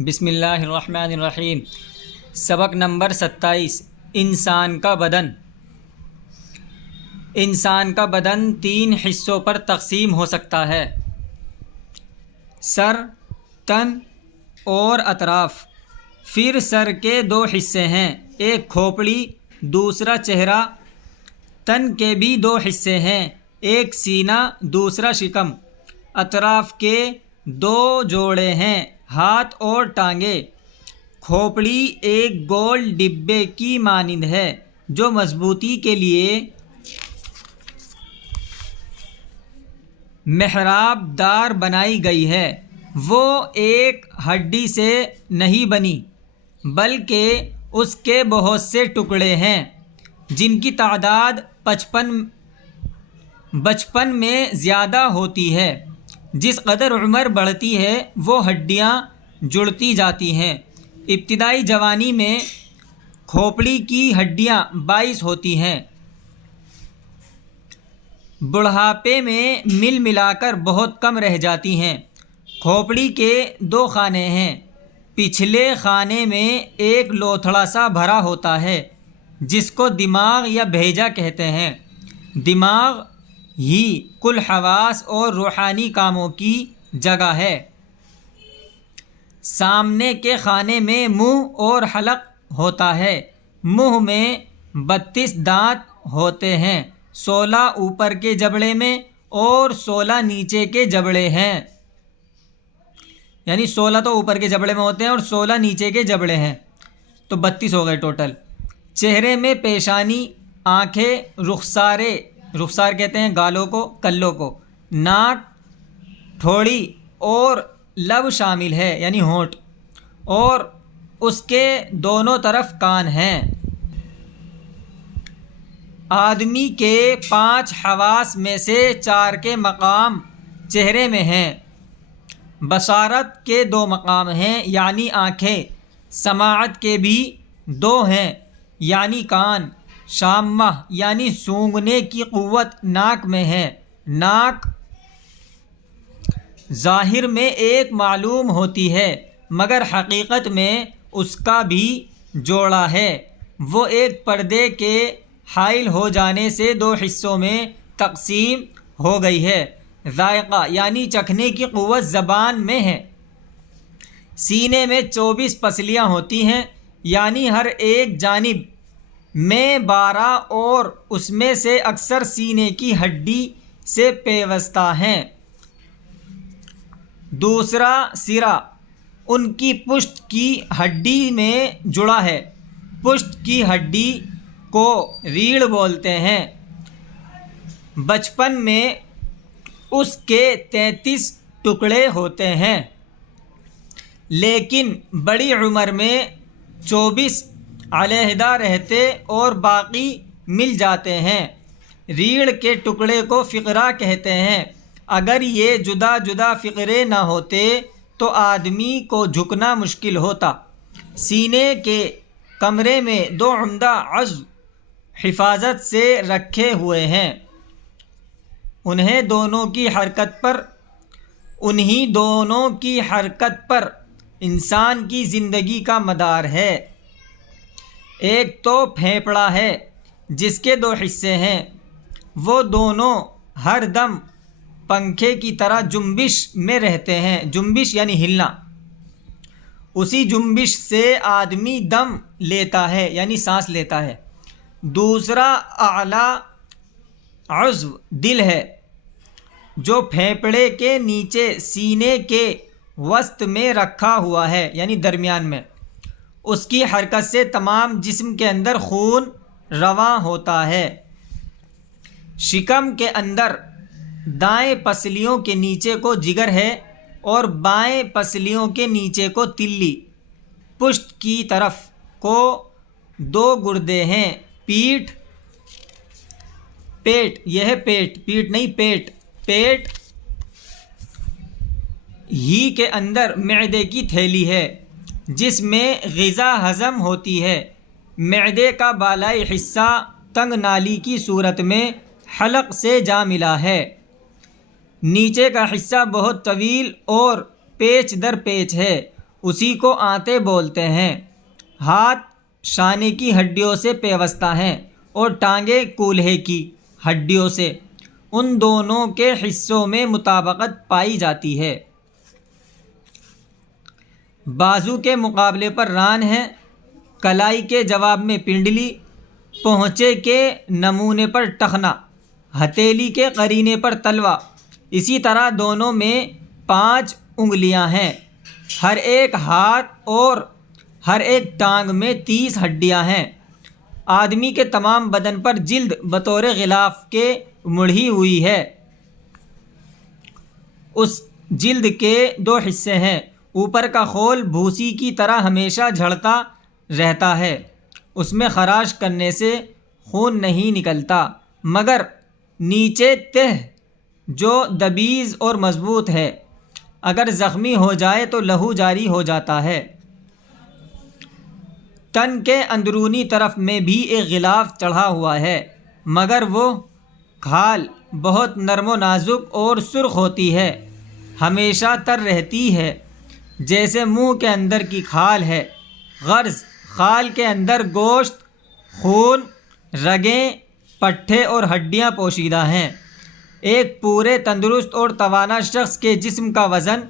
بسم اللہ الرحمن الرحیم۔ سبق نمبر 27۔ انسان کا بدن۔ انسان کا بدن 3 حصوں پر تقسیم ہو سکتا ہے: سر، تن اور اطراف۔ پھر سر کے 2 حصے ہیں، ایک کھوپڑی، دوسرا چہرہ۔ تن کے بھی 2 حصے ہیں، ایک سینہ، دوسرا شکم۔ اطراف کے 2 جوڑے ہیں، ہاتھ اور ٹانگیں۔ کھوپڑی ایک گول ڈبے کی مانند ہے جو مضبوطی کے لیے محراب دار بنائی گئی ہے۔ وہ ایک ہڈی سے نہیں بنی بلکہ اس کے بہت سے ٹکڑے ہیں جن کی تعداد 55 میں زیادہ ہوتی ہے۔ جس قدر عمر بڑھتی ہے وہ ہڈیاں جڑتی جاتی ہیں۔ ابتدائی جوانی میں کھوپڑی کی ہڈیاں 22 ہوتی ہیں، بڑھاپے میں ملا کر بہت کم رہ جاتی ہیں۔ کھوپڑی کے 2 خانے ہیں، پچھلے خانے میں ایک لوتھڑا سا بھرا ہوتا ہے جس کو دماغ یا بھیجا کہتے ہیں۔ دماغ ہی کل حواس اور روحانی کاموں کی جگہ ہے۔ سامنے کے خانے میں منہ اور حلق ہوتا ہے۔ منہ میں 32 دانت ہوتے ہیں، 16 اوپر کے جبڑے میں اور 16 نیچے کے جبڑے ہیں، یعنی 16 تو اوپر کے جبڑے میں ہوتے ہیں اور 16 نیچے کے جبڑے ہیں، تو 32 ہو گئے ٹوٹل۔ چہرے میں پیشانی، آنکھیں، رخسار کہتے ہیں گالوں کو، کلوں کو، ناک، ٹھوڑی اور لب شامل ہے یعنی ہونٹ، اور اس کے دونوں طرف کان ہیں۔ آدمی کے 5 حواس میں سے 4 کے مقام چہرے میں ہیں۔ بصارت کے 2 مقام ہیں یعنی آنکھیں۔ سماعت کے بھی 2 ہیں یعنی کان۔ شامہ یعنی سونگھنے کی قوت ناک میں ہے۔ ناک ظاہر میں ایک معلوم ہوتی ہے مگر حقیقت میں اس کا بھی جوڑا ہے۔ وہ ایک پردے کے حائل ہو جانے سے 2 حصوں میں تقسیم ہو گئی ہے۔ ذائقہ یعنی چکھنے کی قوت زبان میں ہے۔ سینے میں 24 پسلیاں ہوتی ہیں یعنی ہر ایک جانب میں 12 اور اس میں سے اکثر سینے کی ہڈی سے پیوستہ ہیں۔ دوسرا سرہ ان کی پشت کی ہڈی میں جڑا ہے۔ پشت کی ہڈی کو ریڑھ بولتے ہیں۔ بچپن میں اس کے 33 ٹکڑے ہوتے ہیں لیکن بڑی عمر میں 24 علیحدہ رہتے اور باقی مل جاتے ہیں۔ ریڑھ کے ٹکڑے کو فقرہ کہتے ہیں۔ اگر یہ جدا جدا فقرے نہ ہوتے تو آدمی کو جھکنا مشکل ہوتا۔ سینے کے کمرے میں 2 عمدہ عضو حفاظت سے رکھے ہوئے ہیں۔ انہی دونوں کی حرکت پر انسان کی زندگی کا مدار ہے۔ ایک تو پھیپھڑا ہے جس کے 2 حصے ہیں، وہ دونوں ہر دم پنکھے کی طرح جنبش میں رہتے ہیں۔ جنبش یعنی ہلنا۔ اسی جنبش سے آدمی دم لیتا ہے یعنی سانس لیتا ہے۔ دوسرا اعلیٰ عضو دل ہے جو پھیپھڑے کے نیچے سینے کے وسط میں رکھا ہوا ہے یعنی درمیان میں۔ اس کی حرکت سے تمام جسم کے اندر خون رواں ہوتا ہے۔ شکم کے اندر دائیں پسلیوں کے نیچے کو جگر ہے اور بائیں پسلیوں کے نیچے کو تلی۔ پشت کی طرف کو 2 گردے ہیں، پیٹ یہ ہے پیٹ نہیں پیٹ ہی کے اندر معدے کی تھیلی ہے جس میں غذا ہضم ہوتی ہے۔ معدے کا بالائی حصہ تنگ نالی کی صورت میں حلق سے جا ملا ہے۔ نیچے کا حصہ بہت طویل اور پیچ در پیچ ہے۔ اسی کو آنتے بولتے ہیں۔ ہاتھ شانے کی ہڈیوں سے پیوستہ ہیں اور ٹانگیں کولہے کی ہڈیوں سے۔ ان دونوں کے حصوں میں مطابقت پائی جاتی ہے۔ بازو کے مقابلے پر ران ہے، کلائی کے جواب میں پنڈلی، پونچے کے نمونے پر ٹخنا، ہتھیلی کے قرینے پر تلوا۔ اسی طرح دونوں میں 5 انگلیاں ہیں۔ ہر ایک ہاتھ اور ہر ایک ٹانگ میں 30 ہڈیاں ہیں۔ آدمی کے تمام بدن پر جلد بطور غلاف کے مڑھی ہوئی ہے۔ اس جلد کے 2 حصے ہیں۔ اوپر کا خول بھوسی کی طرح ہمیشہ جھڑتا رہتا ہے، اس میں خراش کرنے سے خون نہیں نکلتا، مگر نیچے تہ جو دبیز اور مضبوط ہے، اگر زخمی ہو جائے تو لہو جاری ہو جاتا ہے۔ تن کے اندرونی طرف میں بھی ایک غلاف چڑھا ہوا ہے، مگر وہ کھال بہت نرم و نازک اور سرخ ہوتی ہے، ہمیشہ تر رہتی ہے، جیسے منہ کے اندر کی کھال ہے۔ غرض کھال کے اندر گوشت، خون، رگیں، پٹھے اور ہڈیاں پوشیدہ ہیں۔ ایک پورے تندرست اور توانا شخص کے جسم کا وزن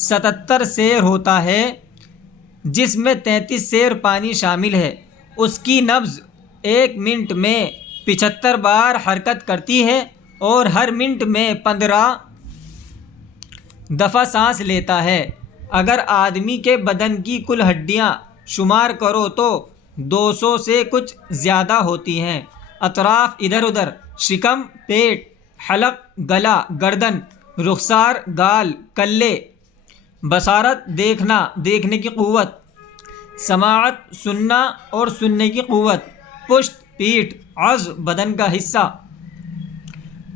77 سیر ہوتا ہے، جس میں 33 سیر پانی شامل ہے۔ اس کی نبض 1 منٹ میں 75 بار حرکت کرتی ہے اور ہر منٹ میں 15 دفعہ سانس لیتا ہے۔ اگر آدمی کے بدن کی کل ہڈیاں شمار کرو تو 200 سے کچھ زیادہ ہوتی ہیں۔ اطراف ادھر ادھر: شکم، پیٹ، حلق، گلا، گردن، رخسار، گال، کلے۔ بصارت دیکھنا، دیکھنے کی قوت۔ سماعت سننا اور سننے کی قوت۔ پشت، پیٹھ، عضو بدن کا حصہ۔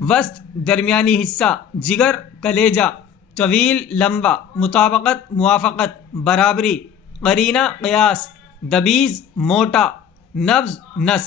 وسط درمیانی حصہ: جگر، کلیجہ۔ طویل لمبا۔ مطابقت موافقت برابری۔ قرینہ قیاس۔ دبیز موٹا۔ نبض نس۔